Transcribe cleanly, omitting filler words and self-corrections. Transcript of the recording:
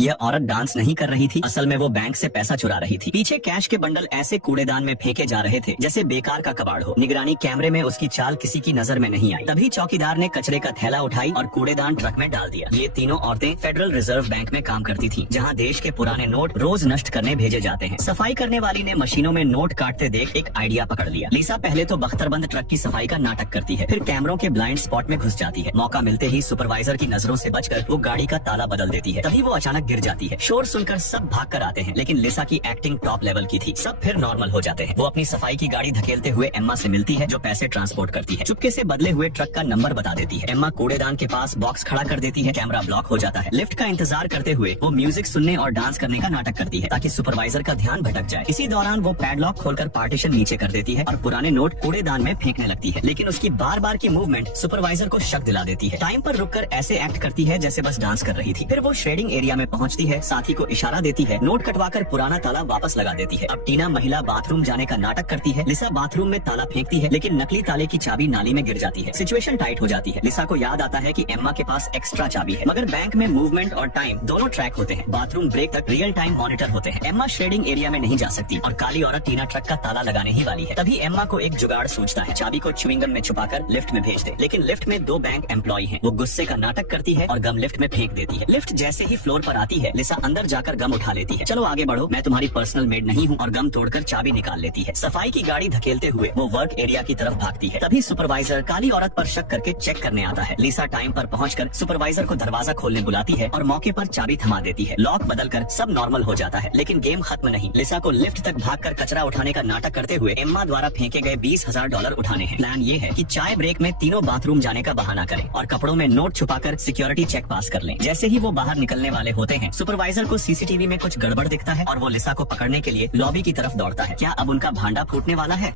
यह औरत डांस नहीं कर रही थी, असल में वो बैंक से पैसा चुरा रही थी। पीछे कैश के बंडल ऐसे कूड़ेदान में फेंके जा रहे थे जैसे बेकार का कबाड़ हो। निगरानी कैमरे में उसकी चाल किसी की नजर में नहीं आई। तभी चौकीदार ने कचरे का थैला उठाई और कूड़ेदान ट्रक में डाल दिया। ये तीनों औरतें फेडरल रिजर्व बैंक में काम करती थी, जहाँ देश के पुराने नोट रोज नष्ट करने भेजे जाते हैं। सफाई करने वाली ने मशीनों में नोट काटते देख एक आइडिया पकड़ लिया। लिसा पहले तो बख्तरबंद ट्रक की सफाई का नाटक करती है, फिर कैमरों के ब्लाइंड स्पॉट में घुस जाती है। मौका मिलते ही सुपरवाइजर की नजरों से बचकर वो गाड़ी का ताला बदल देती है। तभी वो अचानक गिर जाती है। शोर सुनकर सब भाग कर आते हैं, लेकिन लिसा की एक्टिंग टॉप लेवल की थी। सब फिर नॉर्मल हो जाते हैं। वो अपनी सफाई की गाड़ी धकेलते हुए एम्मा से मिलती है, जो पैसे ट्रांसपोर्ट करती है। चुपके से बदले हुए ट्रक का नंबर बता देती है। एम्मा कूड़ेदान के पास बॉक्स खड़ा कर देती है। कैमरा ब्लॉक हो जाता है। लिफ्ट का इंतजार करते हुए वो म्यूजिक सुनने और डांस करने का नाटक करती है, ताकि सुपरवाइजर का ध्यान भटक जाए। इसी दौरान वो पैडलॉक खोलकर पार्टीशन नीचे कर देती है और पुराने नोट कूड़ेदान में फेंकने लगती है। लेकिन उसकी बार बार की मूवमेंट सुपरवाइजर को शक दिला देती है। टाइम पर रुककर ऐसे एक्ट करती है जैसे बस डांस कर रही थी। फिर वो श्रेडिंग एरिया में पहुंचती है, साथी को इशारा देती है, नोट कटवाकर पुराना ताला वापस लगा देती है। अब टीना महिला बाथरूम जाने का नाटक करती है। लिसा बाथरूम में ताला फेंकती है, लेकिन नकली ताले की चाबी नाली में गिर जाती है। सिचुएशन टाइट हो जाती है। लिसा को याद आता है कि एम्मा के पास एक्स्ट्रा चाबी है, मगर बैंक में मूवमेंट और टाइम दोनों ट्रैक होते हैं। बाथरूम ब्रेक तक रियल टाइम मॉनिटर होते हैं। एम्मा श्रेडिंग एरिया में नहीं जा सकती और काली औरत टीना ट्रक का ताला लगाने ही वाली है। तभी एम्मा को एक जुगाड़ सूझता है। चाबी को च्युइंगम में छुपाकर लिफ्ट में भेज दे, लेकिन लिफ्ट में 2 बैंक एम्प्लॉय हैं। वो गुस्से का नाटक करती है और गम लिफ्ट में फेंक देती है। लिफ्ट जैसे ही फ्लोर पर आती है, लिसा अंदर जाकर गम उठा लेती है। चलो आगे बढ़ो, मैं तुम्हारी पर्सनल मेड नहीं हूँ, और गम तोड़कर चाबी निकाल लेती है। सफाई की गाड़ी धकेलते हुए वो वर्क एरिया की तरफ भागती है। तभी सुपरवाइजर काली औरत पर शक करके चेक करने आता है। लिसा टाइम पर पहुंचकर सुपरवाइजर को दरवाजा खोलने बुलाती है और मौके पर चाबी थमा देती है। लॉक बदलकर सब नॉर्मल हो जाता है, लेकिन गेम खत्म नहीं। लिसा को लिफ्ट तक भागकर कचरा उठाने का नाटक करते हुए एम्मा द्वारा फेंके गए $20,000 उठाने हैं। प्लान ये है कि चाय ब्रेक में तीनों बाथरूम जाने का बहाना करें और कपड़ों में नोट छुपाकर सिक्योरिटी चेक पास कर लें। जैसे ही वो बाहर निकलने वाले होते हैं, सुपरवाइजर को सीसीटीवी में कुछ गड़बड़ दिखता है और वो लिसा को पकड़ने के लिए लॉबी की तरफ दौड़ता है। क्या अब उनका भांडा फूटने वाला है?